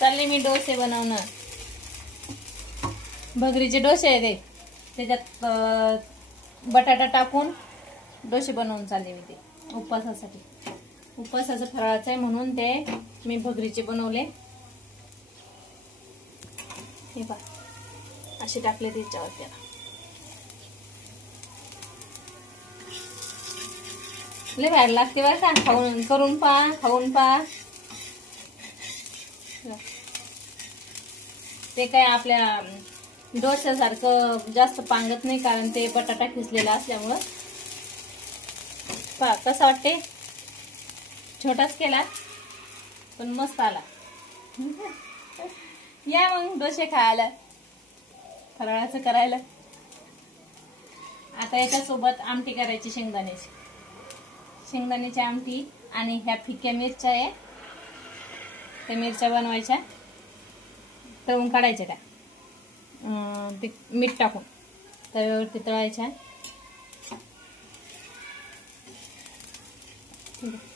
चालले मी डोसे बनवणं. भगरीचे डोसे आहे ते, त्याच्यात बटाटा टाकून डोसे बनवून चालले मी ते उपवासासाठी. उपवासाचं फराळाचं आहे म्हणून ते मी भगरीचे बनवले. हे पहा असे टाकले त्याच्यावर. त्याला लय बाहेर लागते बरं का, खाऊन करून पहा, खाऊन पहा. ते काय आपल्या डोस्यासारखं जास्त पांगत नाही, कारण ते बटाटा खिसलेला असल्यामुळं. पहा कसा वाटते, छोटाच केला पण मस्त आला. या मग डोसे खायला, फराळाचं करायला. आता याच्यासोबत आमटी करायची, शेंगदाण्याची आमटी. आणि ह्या फिक्या मिरच्या आहे, त्या मिरच्या बनवायच्या, तळून काढायच्या त्या, ते मीठ टाकून तव्यावरती तळायच्या.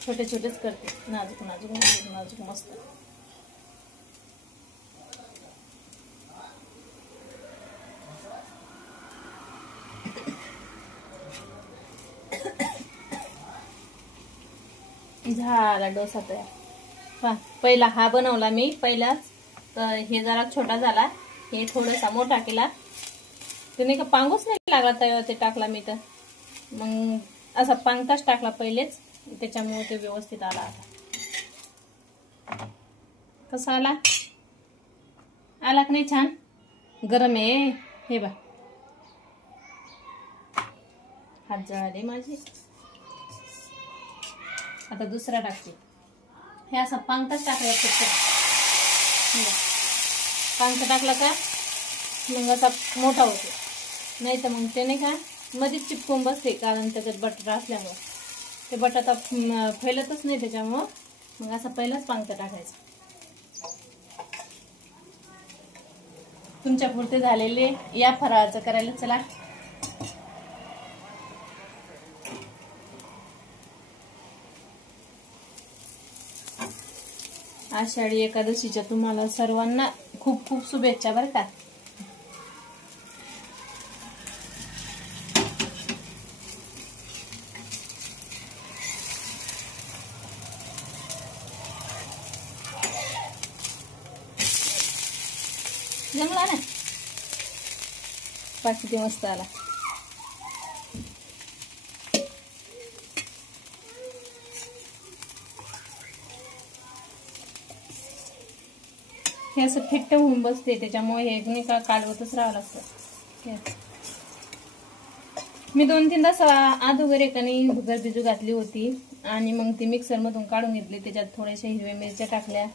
छोटे छोटेच करते, नाजूक नाजूक नाजूक नाजूक मस्त. झाला डोसा तयार. पहा पहिला हा बनवला मी पहिलाच, तर हे जरा छोटा झाला, हे थोडासा मोठा केला. तुम्ही का पांगूच नाही लागला तव्यावर ते टाकला मी, तर मग असा पांगताच टाकला पहिलेच, त्याच्यामुळे ते व्यवस्थित आला. आता कसा आला, आला की नाही छान. गरम आहे हे बा, हात जळाले माझे. आता दुसरा टाकते. हे असं पांगताच टाकायचं, पांगता टाकला का मग असा मोठा होतो, नाही तर मग ते नाही का मध्येच चिपकून बसते, कारण त्याच्यात बटाटा असल्यामुळे ते बटाटा फैलतच नाही, त्याच्यामुळं मग असं पहिलाच पांगता टाकायचं. तुमच्या पुरते झालेले या फराळाचं करायला. चला आषाढी एकादशीच्या तुम्हाला सर्वांना खूप खूप शुभेच्छा बरं का. जमला ना, बाकी ते मस्त आला. हे असं फिट्ट होऊन बसते, त्याच्यामुळे हे नाही का काढवतच राहावं लागतं. मी 2-3 तास अगोदर कणी भगर भिजू घातली होती, आणि मग ती मिक्सर मधून काढून घेतली. त्याच्यात थोड्याशा हिरव्या मिरच्या टाकल्या,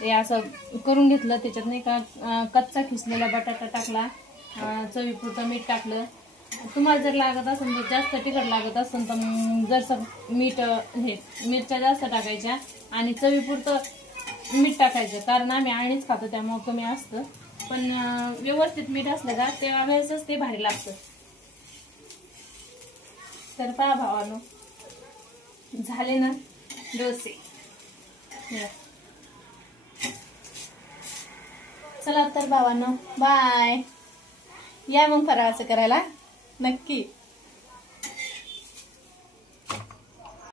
ते असं करून घेतलं. त्याच्यात नाही का कच्चा खिसलेला बटाटा टाकला, चवीपुरतं मीठ टाकलं. तुम्हाला जर लागत असेल तर जास्त तिखट लागत असेल तर जरसं मीठ हे मिरच्या जास्त टाकायच्या, आणि चवीपुरतं मीठ टाकायचं, कारण आम्ही आणीच खातो त्यामुळे कमी असतं. पण व्यवस्थित मीठ असलं का त्यावेळेसच ते भारी लागतं. तर पहा भावानो, झाले ना डोसे. चला तर भावानो, बाय. या मग फराळाचं करायला नक्की.